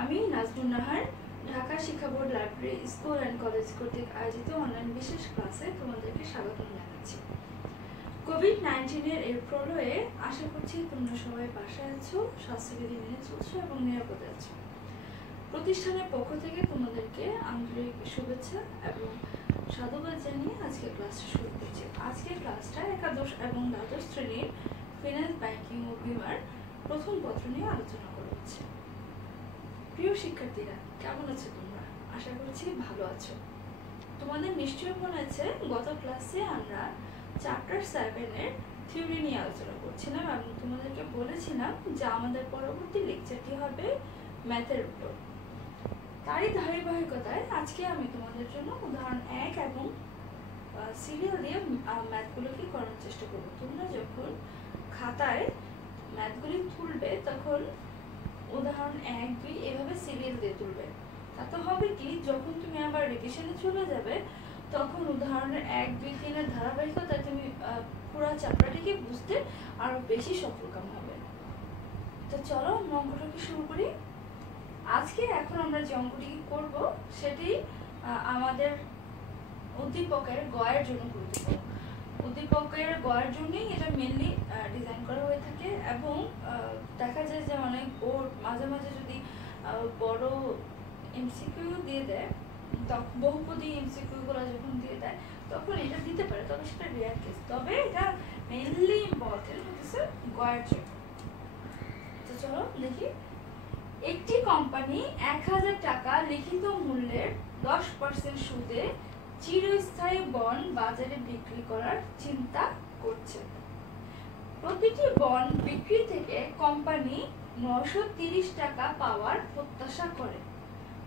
আমি নাজমুন নাহার ঢাকা শিক্ষা board library school and college কর্তৃক আয়োজিত অনলাইন বিশেষ ক্লাসে তোমাদেরকে স্বাগত জানাচ্ছি। কোভিড-19 এর প্রলয়ে আশা করছি তোমরা সবাই বাসায় আছো, স্বাস্থ্যবিধি মেনে চলছো এবং নিরাপদে আছো। প্রতিষ্ঠানের পক্ষ থেকে তোমাদেরকে আন্তরিক শুভেচ্ছা এবং সাধুবাদ জানিয়ে আজকে ক্লাসটা শুরু করছি। আজকের ক্লাসটা একাদশ এবং দ্বাদশ শ্রেণীর ফিনান্স, ব্যাংকিং ও বিমার প্রথম পত্র নিয়ে আলোচনা করা হচ্ছে। প্রিয় শিক্ষার্থীরা, কেমন আছো তোমরা? আশা করছি ভালো আছো। তোমাদের নিশ্চয়ই মনে আছে গত ক্লাসে আমরা চ্যাপ্টার 7 এর থিওরি নিয়ে আলোচনা করছিলাম এবং তোমাদেরকে বলেছিলাম যে আমাদের পরবর্তী লেকচারটি হবে ম্যাথের উপর। তারই ধারাবাহিকতায় আজকে আমি তোমাদের জন্য উদাহরণ 1 এবং সিরিয়াল দিয়ে ম্যাথগুলোকে করার চেষ্টা করব। তোমরা যখন খাতায় ম্যাথগুলি তুলবে তখন উদাহরণ 1, 2 এভাবে সিরিয়াল দিয়ে তুলবে। তাতে হবে কি, যখন তুমি আবার রিভিশনে চলে যাবে তখন উদাহরণের 1, 2, 3 এর ধারাবাহিকতায় তুমি পুরো চ্যাপ্টারটিকে বুঝতে আরো বেশি সফলকাম হবে। তো চলো আমরা অঙ্কটাকে শুরু করি। আজকে এখন আমরা যে অঙ্কটি করব সেটি আমাদের উদ্দীপকের গয়ের জন্য গুরুত্বপূর্ণ। উদ্দীপকের গয়ের জন্যই এটা মেনলি ডিজাইন করা হয়ে থাকে এবং দেখা যায় যে অনেক বোর্ড মাঝে মাঝে যদি বড় এমসিকিউ দিয়ে দেয়, বহুপদী এমসিকিউগুলো যখন দিয়ে দেয় তখন এটা দিতে পারে, তবে সেটা রেয়ার কেস। তবে এটা মেনলি ইম্পর্টেন্ট হচ্ছে গয়ের জন্য। তো চলো দেখি। একটি কোম্পানি 1000 টাকা লিখিত মূল্যের 10% সুদে চিরস্থায়ী বন্ড বাজারে বিক্রি করার চিন্তা করছে। প্রতিটি বন্ড বিক্রি থেকে কোম্পানি 930 টাকা পাওয়ার প্রত্যাশা করে।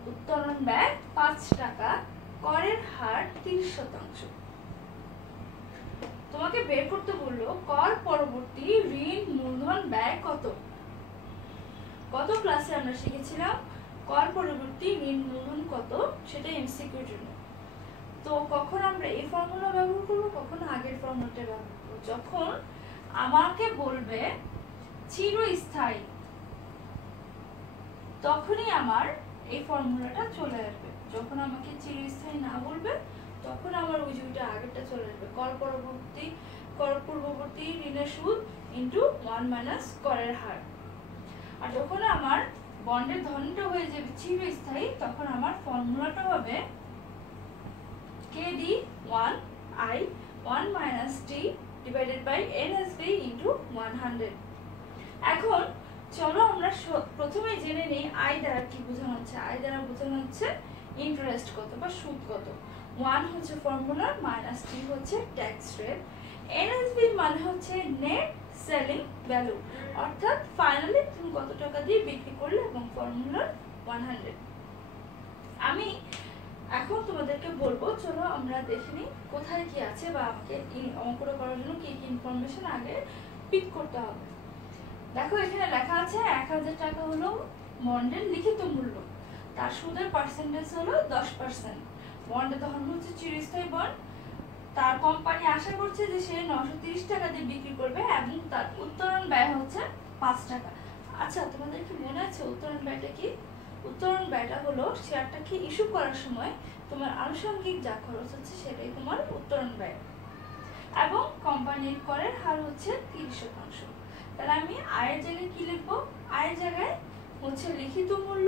উত্তোলন ব্যয় 5 টাকা, করের হার 30%। তোমাকে বের করতে বললো কর পরবর্তী ঋণ মূলধন ব্যয় কত। গত ক্লাসে আমরা শিখেছিলাম কর পরবর্তী ঋণ মূলধন কত, সেটা এমসিকিউর জন্য। তো কখন আমরা এই ফর্মুলা ব্যবহার করব, কখন আগের ফর্মুলাটা ব্যবহার করব? যখন আমাকে বলবে চিরস্থায়ী তখনই আমার এই ফর্মুলাটা চলে আসবে। যখন আমাকে চিরস্থায়ী না বলবে তখন আমার ওই দুইটা আগেরটা চলে আসবে। কর পূর্ববর্তী ঋণের সুদ ইনটু 1 মাইনাস করের হার। আর যখন আমার বন্ডের ধরনটা হয়ে যাবে চিরস্থায়ী তখন আমার ফর্মুলাটা হবে KD1I 1 minus T divided by NSB into 100। এখন চলো আমরা প্রথমে জেনে নিই I দ্বারা কি বোঝানো হচ্ছে। I দ্বারা বোঝানো হচ্ছে ইন্টারেস্ট কত বা সুদ কত। 1 হচ্ছে ফর্মুলা, মাইনাস T হচ্ছে ট্যাক্স রেট, NSB মানে হচ্ছে নেট সেলিং ভ্যালু, অর্থাৎ ফাইনালি তুমি কত টাকা দিয়ে বিক্রি করলে, এবং ফর্মুলা 100। আমি এখন তোমাদেরকে বলবো, চলো আমরা দেখে নিই কোথায় কি আছে বা আমাকে অঙ্কটা করার জন্য কি কি ইনফরমেশন আগে পিক করতে হবে। দেখো এখানে লেখা আছে 1000 টাকা হলো বন্ডের লিখিত মূল্য, তার সুদের পার্সেন্টেজ হলো 10%। বন্ডের ধরন হচ্ছে চিরস্থায়ী বন্ড। তার কোম্পানি আশা করছে যে সে 930 টাকা দিয়ে বিক্রি করবে এবং তার উত্তোলন ব্যয় হচ্ছে 5 টাকা। আচ্ছা, তোমাদের কি মনে আছে উত্তোলন ব্যয়টা কি? উত্তোলন ব্যয়টা হলো শেয়ারটাকে ইস্যু করার সময় তোমার আনুষঙ্গিক যা খরচ হচ্ছে সেটাই তোমার উত্তোলন ব্যয়, এবং কোম্পানির করের হার হচ্ছে 30%। তাহলে আমি আয়ের জায়গায় কি লিখবো? আয়ের জায়গায় হচ্ছে লিখিত মূল্য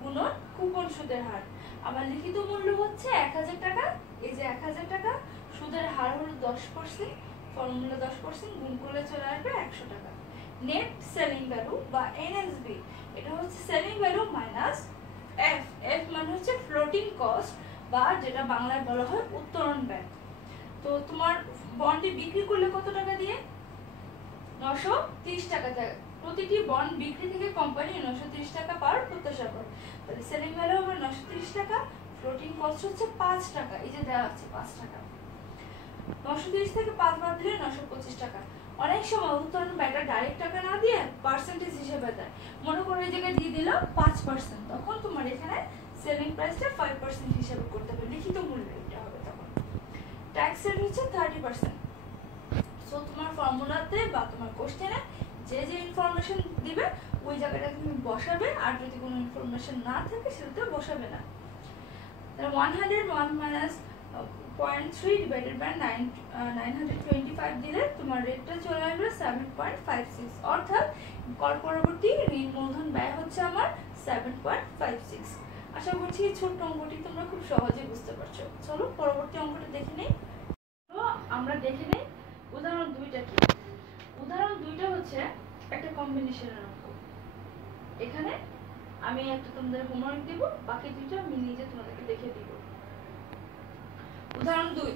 গুণন কুপন সুদের হার। আমার লিখিত মূল্য হচ্ছে 1000 টাকা, এই যে 1000 টাকা, সুদের হার হলো 10%, ফর্মুলা 10%, গুণ করলে চলে আসবে 100 টাকা। নেট সেলিং ভ্যালু বা NSB, এটা হচ্ছে selling value minus F। F মানে হচ্ছে ফ্লোটিং কস্ট বা যেটা বাংলায় বলা হয় উত্তোলন ব্যয়। তো তোমার বন্ডে বিক্রি করলে কত টাকা দিয়ে? 930 টাকা। প্রতিটি বন্ড বিক্রি থেকে কোম্পানি 930 টাকা পাওয়ার প্রত্যাশা করে। তাহলে সেলিং ভ্যালু হবে 930 টাকা, ফ্লোটিং কস্ট হচ্ছে 5 টাকা, এই যে দেওয়া আছে 5 টাকা। 930 থেকে 5 বাদ দিলে 925 টাকা। অনেক সময় উত্তোলন ব্যয়টা ডাইরেক্ট টাকা না দিয়ে পার্সেন্টেজ হিসেবে দেয়। মনে করো এই জায়গায় দিয়ে দিল 5%, তখন তোমার এখানে সেলিং প্রাইসটা 5% হিসেবে করতে হবে, লিখিত মূল্য এটা হবে। তখন ট্যাক্স রেট হচ্ছে 30%। সো তোমার ফর্মুলাতে বা তোমার কোশ্চেনে যে যে ইনফরমেশন দিবে ওই জায়গাটা তুমি বসাবে, আর যদি কোনো ইনফরমেশন না থাকে সেটাতে বসাবে না। তাহলে 101 মাইনাস 0.3 ডিভাইডেড বাই 925 দিলে তোমার রেটটা চলে আসবে 7.56, অর্থাৎ কর পরবর্তী ঋণ মূলধন ব্যয় হচ্ছে আমার 7.56। আশা করছি এই ছোট্ট অঙ্কটি তোমরা খুব সহজে বুঝতে পারছো। চলো পরবর্তী অঙ্কটা দেখে নেই। আমরা দেখে নেই উদাহরণ 2টা কি। উদাহরণ 2টা হচ্ছে একটা কম্বিনেশনের অঙ্ক। এখানে আমি একটা তোমাদের হোমওয়ার্ক দিব, বাকি 2টা আমি নিজে তোমাদেরকে দেখে দিব। উদাহরণ 2,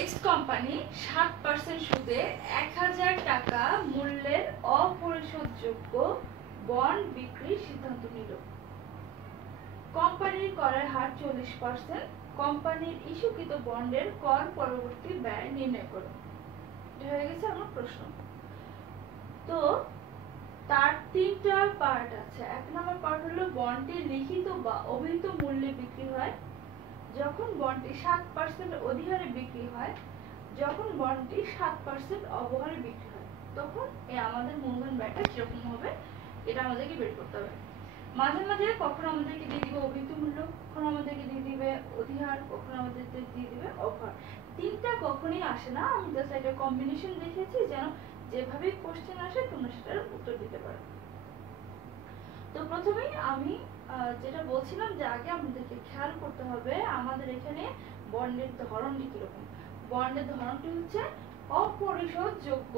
এক্স কোম্পানি 7% সুদে 1000 টাকা মূল্যের অপরিশোধযোগ্য বন্ড বিক্রির সিদ্ধান্ত নিল। কোম্পানির করের হার 40%। কোম্পানির ইস্যুকৃত বন্ডের কর পরবর্তী ব্যয় নির্ণয় করো। এটা হয়ে গেছে আমার প্রশ্ন। তো তার 3টা পার্ট আছে। 1 নম্বর পার্ট হলো বন্ডটি লিখিত বা অভিহিত মূল্যে বিক্রি হয়, যখন বন্ডটি 7% অধিহারে বিক্রি হয়, যখন বন্ডটি 7% অবহারে বিক্রি হয়, তখন আমাদের মূলধন ব্যয়টা কিরকম হবে এটা আমাদেরকে বের করতে হবে। মাঝে মাঝে কখনো আমাদেরকে দিয়ে দিবে অভিহিত মূল্য, কখনো আমাদেরকে দিয়ে দিবে অধিহার, কখনো আমাদেরকে দিয়ে দিবে অবহার। 3টা কখনোই আসে না। আমি জাস্ট একটা কম্বিনেশন দেখিয়েছি যেন যেভাবে কোশ্চেন আসে তোমরা সেটার উত্তর দিতে পারো। তো প্রথমেই আমি যেটা বলছিলাম যে আগে আমাদেরকে খেয়াল করতে হবে আমাদের এখানে বন্ডের ধরনটি কিরকম। বন্ডের ধরনটি হচ্ছে অপরিশোধযোগ্য,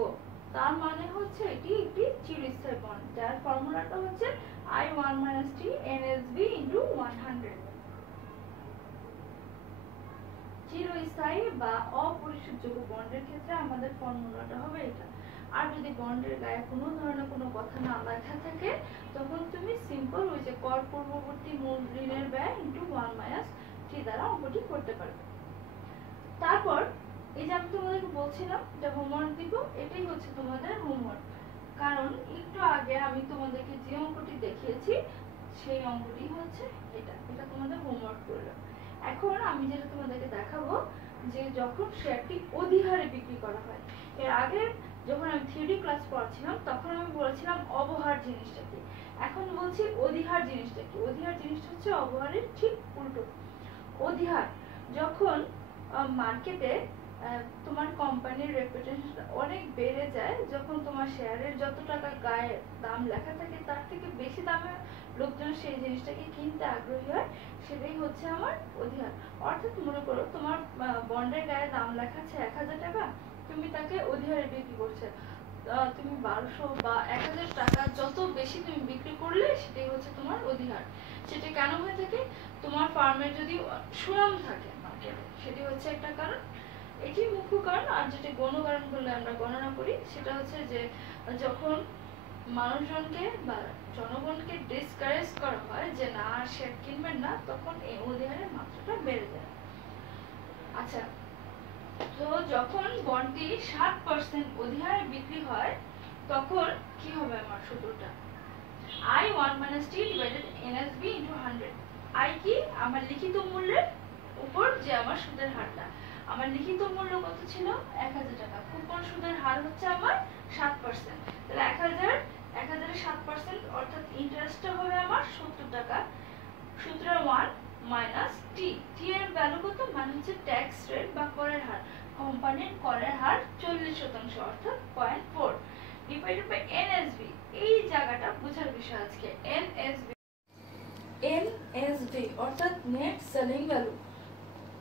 তার মানে হচ্ছে এটি একটি চিরস্থায়ী বন্ড, যার ফর্মুলাটা হচ্ছে I1 - T NSB × 100। চিরস্থায়ী বা অপরিশোধযোগ্য বন্ডের ক্ষেত্রে আমাদের ফর্মুলাটা হবে এটা। আর যদি বন্ডের গায়ে কোনো ধরনের কোনো কথা না লেখা থাকে তখন তুমি সিম্পল ওই যে কর পূর্ববর্তী মূল ঋণের ব্যয় × 1 - T দ্বারা অঙ্কটি করতে পারবে। তারপর এই যে আমি তোমাদেরকে বলছিলাম যে হোমওয়ার্ক দিব, এটাই হচ্ছে তোমাদের হোমওয়ার্ক। কারণ একটু আগে আমি তোমাদেরকে যে অঙ্কটি দেখিয়েছি সেই অঙ্কটি হচ্ছে এটা। এটা তোমাদের হোমওয়ার্ক করলাম। এখন আমি যেটা তোমাদেরকে দেখাবো যে যখন শেয়ারটি অধিহারে বিক্রি করা হয়। এর আগে যখন আমি থিওরি ক্লাস পড়াচ্ছিলাম তখন আমি বলেছিলাম অবহার জিনিসটা কি, এখন বলছি অধিহার জিনিসটা কি। অধিহার জিনিসটা হচ্ছে অবহারের ঠিক উল্টো। অধিহার যখন মার্কেটে তোমার কোম্পানির রেপুটেশন অনেক বেড়ে যায়, যখন তোমার শেয়ারের যত টাকা গায়ে দাম লেখা থাকে তার থেকে বেশি দামে লোকজন সেই জিনিসটাকে কিনতে আগ্রহী হয়, সেটাই হচ্ছে আমার অধিহার। অর্থাৎ মনে করো তোমার বন্ডের গায়ে দাম লেখা আছে 1000 টাকা, তুমি তাকে অধিহারে বিক্রি করছে, তুমি 1200 বা 1000 টাকা যত বেশি তুমি বিক্রি করলে সেটাই হচ্ছে তোমার অধিহার। সেটা কেন হয়ে থাকে? তোমার ফার্মের যদি সুনাম থাকে মার্কেটে, সেটি হচ্ছে একটা কারণ, এটি মুখ্য কারণ। আর যেটি গৌণ কারণ বলে আমরা গণনা করি সেটা হচ্ছে যে যখন মানুষজনকে বা জনগণকে ডিসকারেজ করা হয় যে না শেয়ার কিনবেন না, তখন এই অধিহারের মাত্রাটা বেড়ে যায়। আচ্ছা, তো যখন বন্ডটি 7% অধিহারে বিক্রি হয় তখন কি হবে আমার সূত্রটা? I1 - T NSB × 100। I কি? আমার লিখিত মূল্যের উপর যে আমার সুদের হারটা। আমার লিখিত মূল্য কত ছিল? 1000 টাকা। কুপন সুদের হার হচ্ছে আমার 7%। তাহলে 1000 এর 7% অর্থাৎ ইন্টারেস্টটা হবে আমার 70 টাকা। সূত্র 1 - T। T এর ভ্যালু কত? মানে হচ্ছে ট্যাক্স রেট বা করের হার। কোম্পানির করের হার 40% অর্থাৎ 0.4 ডিভাইডেড বাই NSB। এই জায়গাটা বোঝার বিষয় আজকে। NSB অর্থাৎ net selling value.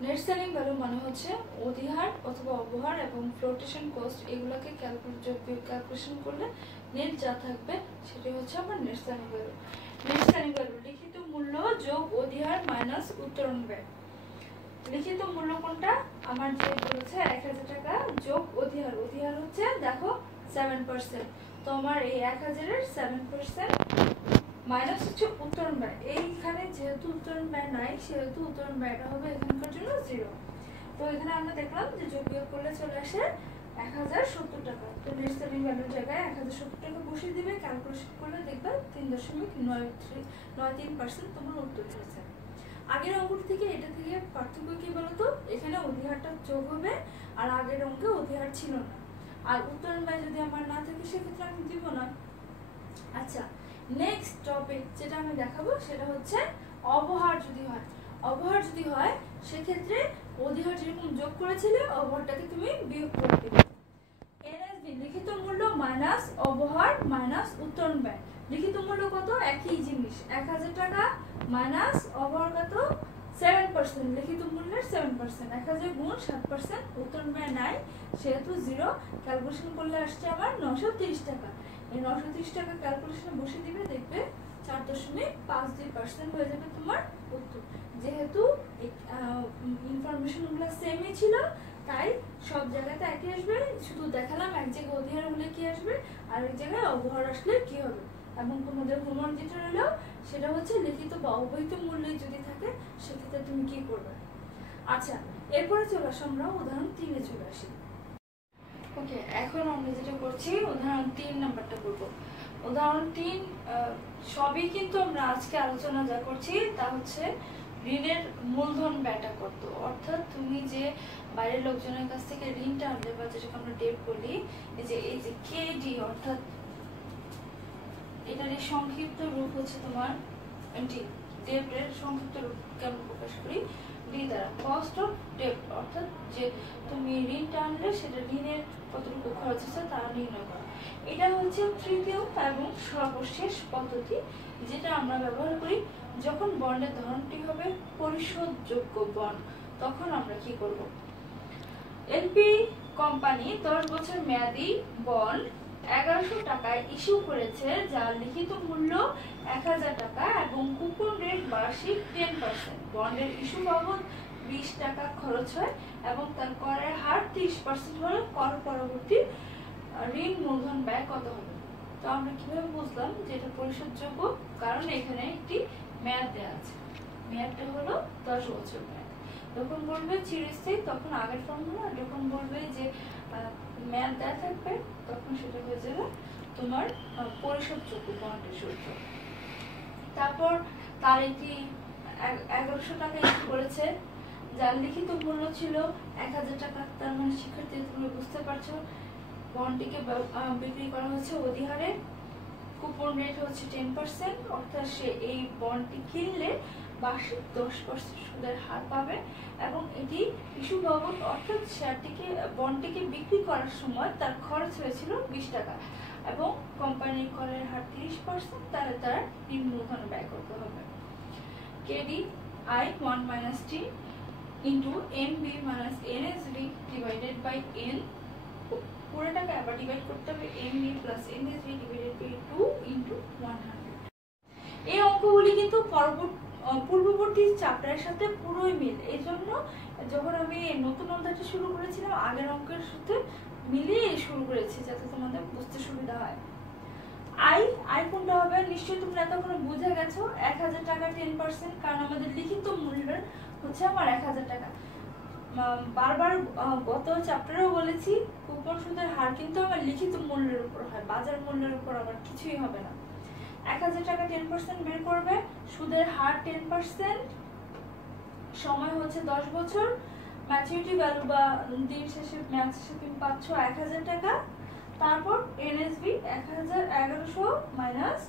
Net selling value মানে হচ্ছে অধিহার অথবা অবহার এবং ফ্লোটেশন কস্ট, এগুলোকে ক্যালকুলেশন করলে নেট যা থাকবে সেটা হচ্ছে আমার net selling value. Net selling value লিখিত মূল্য যোগ অধিহার মাইনাস উত্তোলন ব্যয়। লিখিত মূল্য কোনটা? আমার যে বলেছে 1000 টাকা যোগ অধিহার। অধিহার হচ্ছে দেখো 7%, তো আমার এই 1000 এর 7% মাইনাস হচ্ছে উত্তোলন ব্যয়। এইখানে যেহেতু উত্তোলন ব্যয় নাই সেহেতু উত্তোলন ব্যয়টা হবে এখানকার জন্য 0। তো এখানে আমরা দেখলাম যে যোগ বিয়োগ করলে চলে আসে 1070 টাকা। তো নেট সেলিং ভ্যালুর জায়গায় 1070 টাকা বসিয়ে দিবে, ক্যালকুলেশন করলে দেখবে 3.93% তোমার উত্তর হয়েছে। আগের অঙ্কটি থেকে এটা থেকে পার্থক্য কি বলতো? এখানে অধিহারটা যোগ হবে আর আগের অঙ্কে অধিহার ছিল না। আর উত্তোলন ব্যয় যদি আমার না থাকে সেক্ষেত্রে আমি দিব না। আচ্ছা, নেক্সট টপিক যেটা আমি দেখাবো সেটা হচ্ছে অবহার যদি হয়। অবহার যদি হয় সেক্ষেত্রে অধিহার যেরকম যোগ করেছিলে অবহারটাকে তুমি বিয়োগ করে দিবে। এনএসবি লিখিত মূল্য মাইনাস অবহার মাইনাস উত্তোলন ব্যয়। লিখিত মূল্য কত? একই জিনিস, 1000 টাকা মাইনাস অবহার কত? 7%। লিখিত মূল্যের 7%, 1000 গুণ 7%, উত্তোলন ব্যয় নাই সেহেতু 0। ক্যালকুলেশন করলে আসছে আমার 930 টাকা। এই 930 টাকা ক্যালকুলেশনে বসে দিবে, দেখবে 4.52% হয়ে যাবে তোমার উত্তর। যেহেতু ইনফরমেশনগুলো সেমই ছিল তাই সব জায়গাতে একই আসবে, শুধু দেখালাম এক জায়গায় অধিহার হলে কি আসবে আর এক জায়গায় অবহার আসলে কি হবে। এবং তোমাদের হোমওয়ার্ক যেটা রইল সেটা হচ্ছে লিখিত বা অবহিত মূল্য যদি থাকে সেক্ষেত্রে তুমি কি করবে। আচ্ছা, এরপরে চলে আসো আমরা উদাহরণ 3-এ চলে আসি। ওকে, এখন আমরা যেটা করছি উদাহরণ 3 নাম্বারটা করব। উদাহরণ 3 সবই কিন্তু আমরা আজকে আলোচনা যা করছি তা হচ্ছে ঋণের মূলধন ব্যয়টা কত, অর্থাৎ তুমি যে বাইরের লোকজনের কাছ থেকে ঋণটা আনলে বা যেটাকে আমরা ডেট বলি, এই যে কেডি অর্থাৎ এটার সংক্ষিপ্ত রূপ হচ্ছে তোমার ডেটের সংক্ষিপ্ত রূপ কেমন প্রকাশ করি? ডি দ্বারা কস্ট অফ ডেট, অর্থাৎ যে তুমি ঋণটা আনলে সেটা ঋণের কতটুকু খরচ হচ্ছে তা নির্ণয় করা। এটা হচ্ছে তৃতীয় এবং সর্বশেষ পদ্ধতি যেটা আমরা ব্যবহার করি যখন বন্ডের ধরনটি হবে পরিশোধযোগ্য বন্ড। তখন আমরা কি করব? এলপি কোম্পানি 10 বছর মেয়াদী বন্ড 1100 টাকায় ইস্যু করেছে যার লিখিত মূল্য 1000 টাকা এবং কুপন রেট বার্ষিক 10%। বন্ডের ইস্যু বাবদ 20 টাকা খরচ হয় এবং তার করের হার 30% হলে কর পরবর্তী ঋণ মূলধন ব্যয় কত হবে? তো আমরা কিভাবে বুঝলাম যে এটা পরিশোধযোগ্য? কারণ এখানে একটি মেয়াদ দেওয়া আছে, মেয়াদটা হলো 10 বছর মেয়াদ। যখন বলবে চিরস্থায়ী তখন আগের ফর্মুলা, যখন বলবে যে মেয়াদ দেওয়া থাকবে তখন সেটা হয়ে যাবে তোমার পরিশোধযোগ্য বন্ডের সূত্র। তারপর তার একটি 1100 টাকা ইস্যু করেছে যার লিখিত মূল্য ছিল 1000 টাকা। তার মানে শিক্ষার্থী তুমি বুঝতে পারছো বন্ডটিকে বিক্রি করা হচ্ছে অধিহারে, কুপন রেট হচ্ছে 10%, অর্থাৎ সে এই বন্ডটি কিনলে বার্ষিক 10% সুদের হার পাবে এবং এটি ইস্যু বাবদ অর্থাৎ শেয়ারটিকে বন্ডটিকে বিক্রি করার সময় তার খরচ হয়েছিল 20 টাকা এবং কোম্পানির করের হার 30%, তাহলে তার ঋণ মূলধন ব্যয় করতে হবে। KD I 1 minus T into M B minus N S B divided by N, পুরোটাকে আবার ডিভাইড করতে হবে M B plus N S B divided by 2 into 100। এই অঙ্কগুলি কিন্তু পূর্ববর্তী চ্যাপ্টারের সাথে পুরোই মিল। এই জন্য যখন আমি নতুন অধ্যায়টা শুরু করেছিলাম আগের অঙ্কের সাথে মিলিয়ে শুরু করেছি যাতে তোমাদের বুঝতে সুবিধা হয়। আই কোনটা হবে? নিশ্চয়ই তোমরা এতক্ষণ বুঝে গেছো 1000 টাকা 10%, কারণ আমাদের লিখিত মূল্য হচ্ছে আমার 1000 টাকা। বারবার গত চ্যাপ্টারেও বলেছি কুপন সুদের হার কিন্তু আমার লিখিত মূল্যের উপর হয়, বাজার মূল্যের উপর আবার কিছুই হবে না। 1000 টাকা 10% বের করবে, সুদের হার 10%, সময় হচ্ছে 10 বছর, ম্যাচুরিটি ভ্যালু বা দিন শেষে মেয়াদ শেষে তুমি পাচ্ছ 1000 টাকা। তারপর এনএসবি 1100 মাইনাস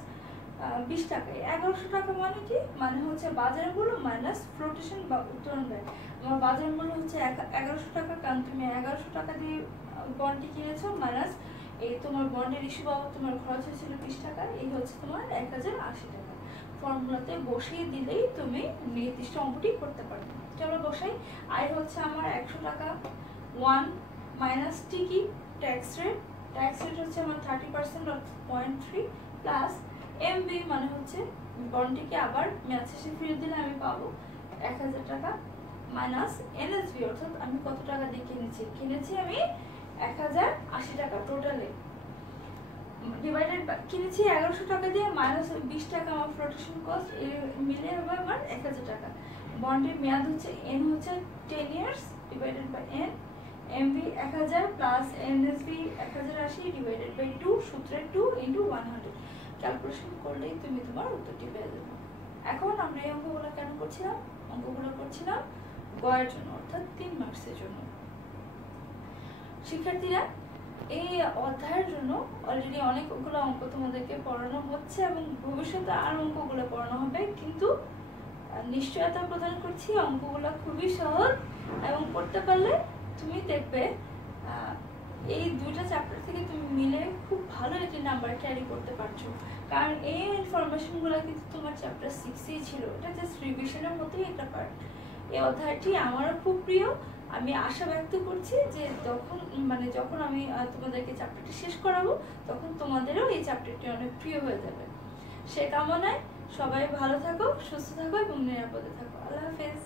20 টাকা। 1100 টাকা মানে কি? মানে হচ্ছে বাজার মূল্য মাইনাস ফ্লোটেশন বা উত্তোলন ব্যয়। আমার বাজার মূল্য হচ্ছে 1100 টাকা, কারণ তুমি 1100 টাকা দিয়ে বন্ডটি কিনেছো, মাইনাস এই তোমার বন্ডের ইস্যু বাবদ তোমার খরচ হয়েছিল 20 টাকা, এই হচ্ছে তোমার 1080 টাকা। ফর্মুলাতে বসিয়ে দিলেই তুমি নির্দিষ্ট অঙ্কটি করতে পারবে। চলো বসাই। আই হচ্ছে আমার 100 টাকা, 1 মাইনাস টি কি? ট্যাক্স রেট হচ্ছে আমার 30% অর্থাৎ 0.3 প্লাস এমবি মানে হচ্ছে বন্ডটিকে আবার মেয়াদ শেষে ফিরে দিলে আমি পাবো 1000 টাকা মাইনাস এনএসবি অর্থাৎ আমি কত টাকা দিয়ে কিনেছি আমি 1080 টাকা টোটালে, ডিভাইডেড কিনেছি 1100 টাকা দিয়ে মাইনাস 20 টাকা আমার ফ্লোটেশন কস্ট, মিলে হবে আমার 1000 টাকা। বন্ডের মেয়াদ হচ্ছে এন হচ্ছে 10 years divided by N, MB 1000 plus NSB 1080 divided by 2, সূত্রে 2 ইন্টু 100। ক্যালকুলেশন করলেই তুমি তোমার উত্তরটি পেয়ে যাবে। এখন আমরা এই অঙ্কগুলো কেন করছিলাম? অঙ্কগুলো করছিলাম গয়ের জন্য অর্থাৎ 3 মার্কসের জন্য। শিক্ষার্থীরা এই অধ্যায়ের জন্য অলরেডি অনেকগুলো অঙ্ক তোমাদেরকে পড়ানো হচ্ছে এবং ভবিষ্যতে আর অঙ্কগুলো পড়ানো হবে, কিন্তু নিশ্চয়তা প্রদান করছি অঙ্কগুলো খুবই সহজ এবং পড়তে পারলে তুমি দেখবে এই দুইটা চ্যাপ্টার থেকে তুমি মিলে খুব ভালো একটি নাম্বার ক্যারি করতে পারছো। কারণ এই ইনফরমেশনগুলো কিন্তু তোমার চ্যাপ্টার 6-এই ছিল, এটা জাস্ট রিভিশনের মতোই একটা পার্ট। এই অধ্যায়টি আমারও খুব প্রিয়। আমি আশা ব্যক্ত করছি যে যখন আমি তোমাদেরকে চ্যাপ্টারটি শেষ করাবো তখন তোমাদেরও এই চ্যাপ্টারটি অনেক প্রিয় হয়ে যাবে। সে কামনায় সবাই ভালো থাকো, সুস্থ থাকো এবং নিরাপদে থাকো। আল্লাহ হাফেজ।